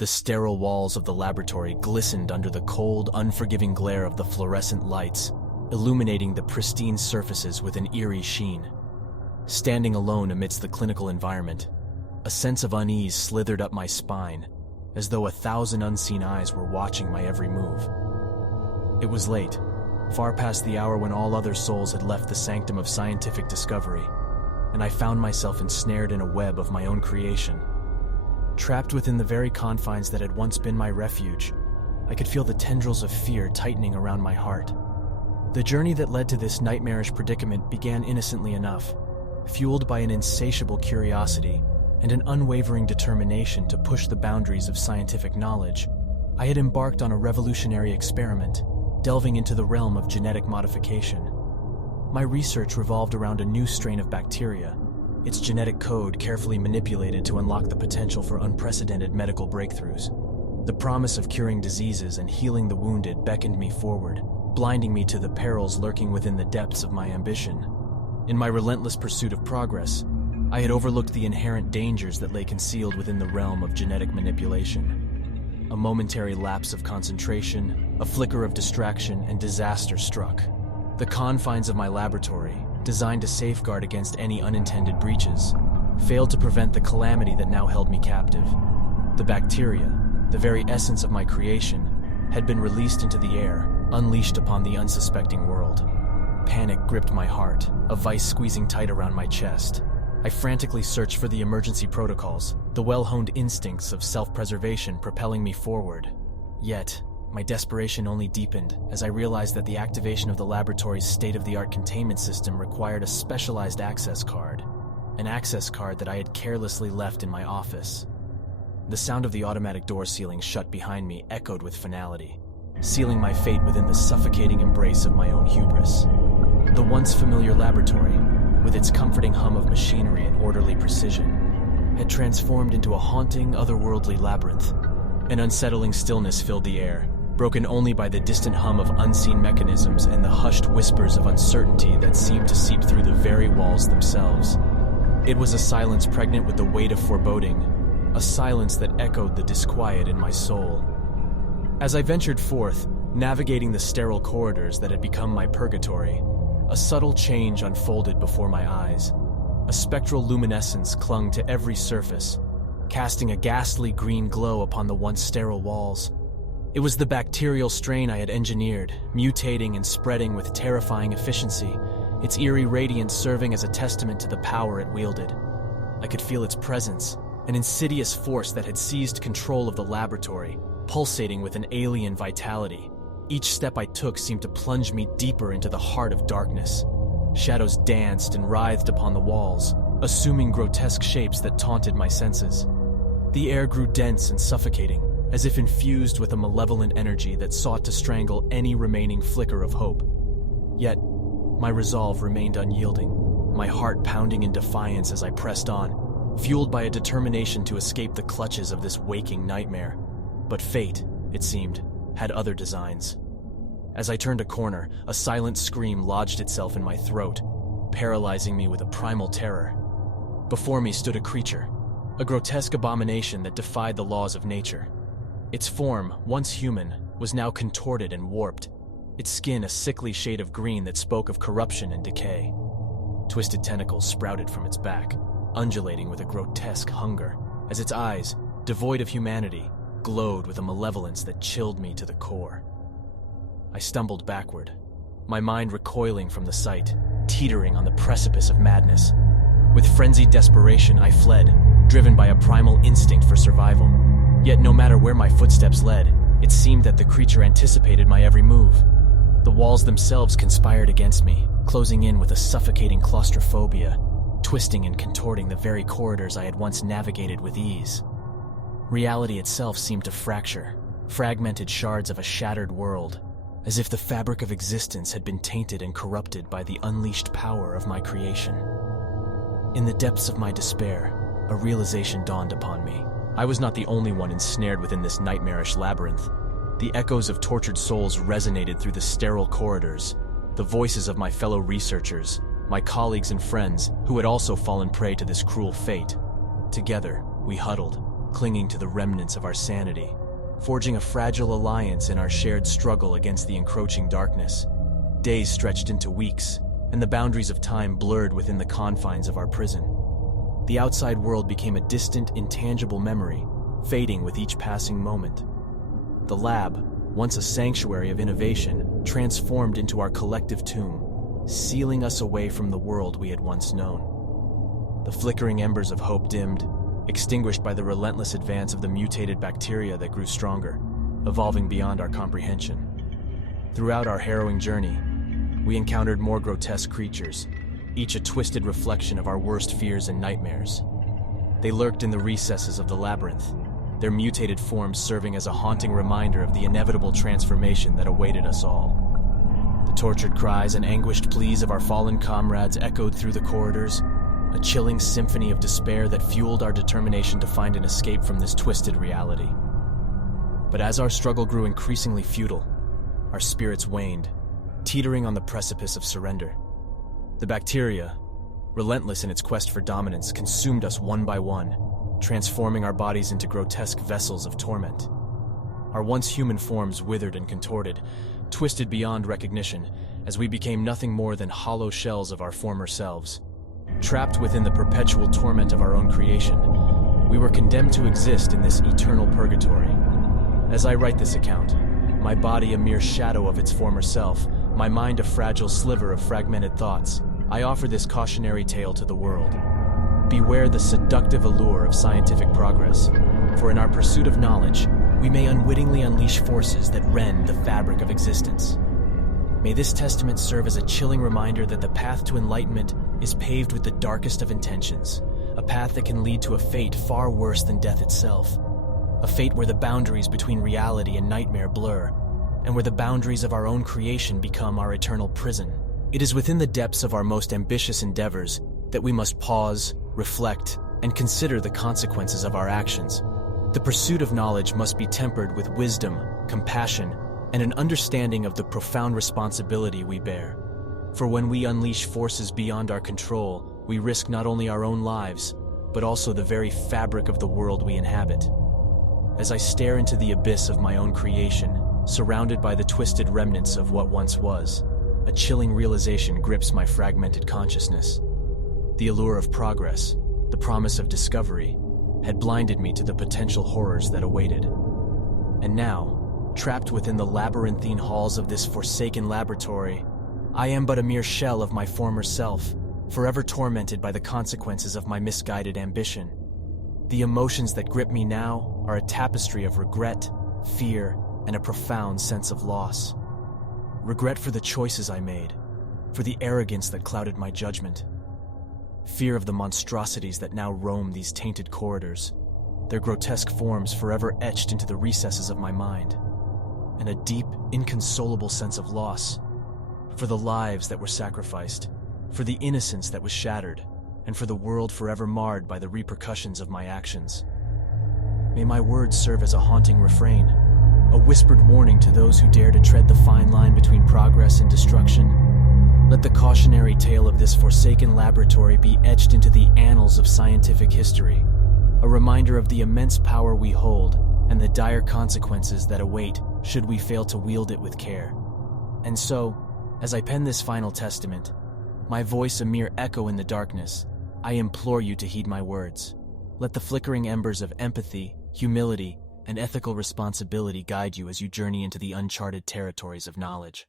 The sterile walls of the laboratory glistened under the cold, unforgiving glare of the fluorescent lights, illuminating the pristine surfaces with an eerie sheen. Standing alone amidst the clinical environment, a sense of unease slithered up my spine, as though 1,000 unseen eyes were watching my every move. It was late, far past the hour when all other souls had left the sanctum of scientific discovery, and I found myself ensnared in a web of my own creation. Trapped within the very confines that had once been my refuge, I could feel the tendrils of fear tightening around my heart. The journey that led to this nightmarish predicament began innocently enough, fueled by an insatiable curiosity and an unwavering determination to push the boundaries of scientific knowledge. I had embarked on a revolutionary experiment, delving into the realm of genetic modification. My research revolved around a new strain of bacteria, its genetic code carefully manipulated to unlock the potential for unprecedented medical breakthroughs. The promise of curing diseases and healing the wounded beckoned me forward, blinding me to the perils lurking within the depths of my ambition. In my relentless pursuit of progress, I had overlooked the inherent dangers that lay concealed within the realm of genetic manipulation. A momentary lapse of concentration, a flicker of distraction, and disaster struck. The confines of my laboratory, designed to safeguard against any unintended breaches, failed to prevent the calamity that now held me captive. The bacteria, the very essence of my creation, had been released into the air, unleashed upon the unsuspecting world. Panic gripped my heart, a vice squeezing tight around my chest. I frantically searched for the emergency protocols, the well-honed instincts of self-preservation propelling me forward. Yet, my desperation only deepened as I realized that the activation of the laboratory's state-of-the-art containment system required a specialized access card, an access card that I had carelessly left in my office. The sound of the automatic door sealing shut behind me echoed with finality, sealing my fate within the suffocating embrace of my own hubris. The once familiar laboratory, with its comforting hum of machinery and orderly precision, had transformed into a haunting, otherworldly labyrinth. An unsettling stillness filled the air, broken only by the distant hum of unseen mechanisms and the hushed whispers of uncertainty that seemed to seep through the very walls themselves. It was a silence pregnant with the weight of foreboding, a silence that echoed the disquiet in my soul. As I ventured forth, navigating the sterile corridors that had become my purgatory, a subtle change unfolded before my eyes. A spectral luminescence clung to every surface, casting a ghastly green glow upon the once sterile walls. It was the bacterial strain I had engineered, mutating and spreading with terrifying efficiency, its eerie radiance serving as a testament to the power it wielded. I could feel its presence, an insidious force that had seized control of the laboratory, pulsating with an alien vitality. Each step I took seemed to plunge me deeper into the heart of darkness. Shadows danced and writhed upon the walls, assuming grotesque shapes that taunted my senses. The air grew dense and suffocating, as if infused with a malevolent energy that sought to strangle any remaining flicker of hope. Yet, my resolve remained unyielding, my heart pounding in defiance as I pressed on, fueled by a determination to escape the clutches of this waking nightmare. But fate, it seemed, had other designs. As I turned a corner, a silent scream lodged itself in my throat, paralyzing me with a primal terror. Before me stood a creature, a grotesque abomination that defied the laws of nature. Its form, once human, was now contorted and warped, its skin a sickly shade of green that spoke of corruption and decay. Twisted tentacles sprouted from its back, undulating with a grotesque hunger, as its eyes, devoid of humanity, glowed with a malevolence that chilled me to the core. I stumbled backward, my mind recoiling from the sight, teetering on the precipice of madness. With frenzied desperation, I fled, driven by a primal instinct for survival. Yet no matter where my footsteps led, it seemed that the creature anticipated my every move. The walls themselves conspired against me, closing in with a suffocating claustrophobia, twisting and contorting the very corridors I had once navigated with ease. Reality itself seemed to fracture, fragmented shards of a shattered world, as if the fabric of existence had been tainted and corrupted by the unleashed power of my creation. In the depths of my despair, a realization dawned upon me. I was not the only one ensnared within this nightmarish labyrinth. The echoes of tortured souls resonated through the sterile corridors, the voices of my fellow researchers, my colleagues and friends who had also fallen prey to this cruel fate. Together, we huddled, clinging to the remnants of our sanity, forging a fragile alliance in our shared struggle against the encroaching darkness. Days stretched into weeks, and the boundaries of time blurred within the confines of our prison. The outside world became a distant, intangible memory, fading with each passing moment. The lab, once a sanctuary of innovation, transformed into our collective tomb, sealing us away from the world we had once known. The flickering embers of hope dimmed, extinguished by the relentless advance of the mutated bacteria that grew stronger, evolving beyond our comprehension. Throughout our harrowing journey, we encountered more grotesque creatures, each a twisted reflection of our worst fears and nightmares. They lurked in the recesses of the labyrinth, their mutated forms serving as a haunting reminder of the inevitable transformation that awaited us all. The tortured cries and anguished pleas of our fallen comrades echoed through the corridors, a chilling symphony of despair that fueled our determination to find an escape from this twisted reality. But as our struggle grew increasingly futile, our spirits waned, teetering on the precipice of surrender. The bacteria, relentless in its quest for dominance, consumed us one by one, transforming our bodies into grotesque vessels of torment. Our once human forms withered and contorted, twisted beyond recognition, as we became nothing more than hollow shells of our former selves. Trapped within the perpetual torment of our own creation, we were condemned to exist in this eternal purgatory. As I write this account, my body a mere shadow of its former self, my mind a fragile sliver of fragmented thoughts, I offer this cautionary tale to the world. Beware the seductive allure of scientific progress, for in our pursuit of knowledge, we may unwittingly unleash forces that rend the fabric of existence. May this testament serve as a chilling reminder that the path to enlightenment is paved with the darkest of intentions, a path that can lead to a fate far worse than death itself, a fate where the boundaries between reality and nightmare blur, and where the boundaries of our own creation become our eternal prison. It is within the depths of our most ambitious endeavors that we must pause, reflect, and consider the consequences of our actions. The pursuit of knowledge must be tempered with wisdom, compassion, and an understanding of the profound responsibility we bear. For when we unleash forces beyond our control, we risk not only our own lives, but also the very fabric of the world we inhabit. As I stare into the abyss of my own creation, surrounded by the twisted remnants of what once was, a chilling realization grips my fragmented consciousness. The allure of progress, the promise of discovery, had blinded me to the potential horrors that awaited. And now, trapped within the labyrinthine halls of this forsaken laboratory, I am but a mere shell of my former self, forever tormented by the consequences of my misguided ambition. The emotions that grip me now are a tapestry of regret, fear, and a profound sense of loss. Regret for the choices I made, for the arrogance that clouded my judgment. Fear of the monstrosities that now roam these tainted corridors, their grotesque forms forever etched into the recesses of my mind. And a deep, inconsolable sense of loss, for the lives that were sacrificed, for the innocence that was shattered, and for the world forever marred by the repercussions of my actions. May my words serve as a haunting refrain, a whispered warning to those who dare to tread the fine line between progress and destruction. Let the cautionary tale of this forsaken laboratory be etched into the annals of scientific history, a reminder of the immense power we hold and the dire consequences that await should we fail to wield it with care. And so, as I pen this final testament, my voice a mere echo in the darkness, I implore you to heed my words. Let the flickering embers of empathy, humility, and ethical responsibility guide you as you journey into the uncharted territories of knowledge.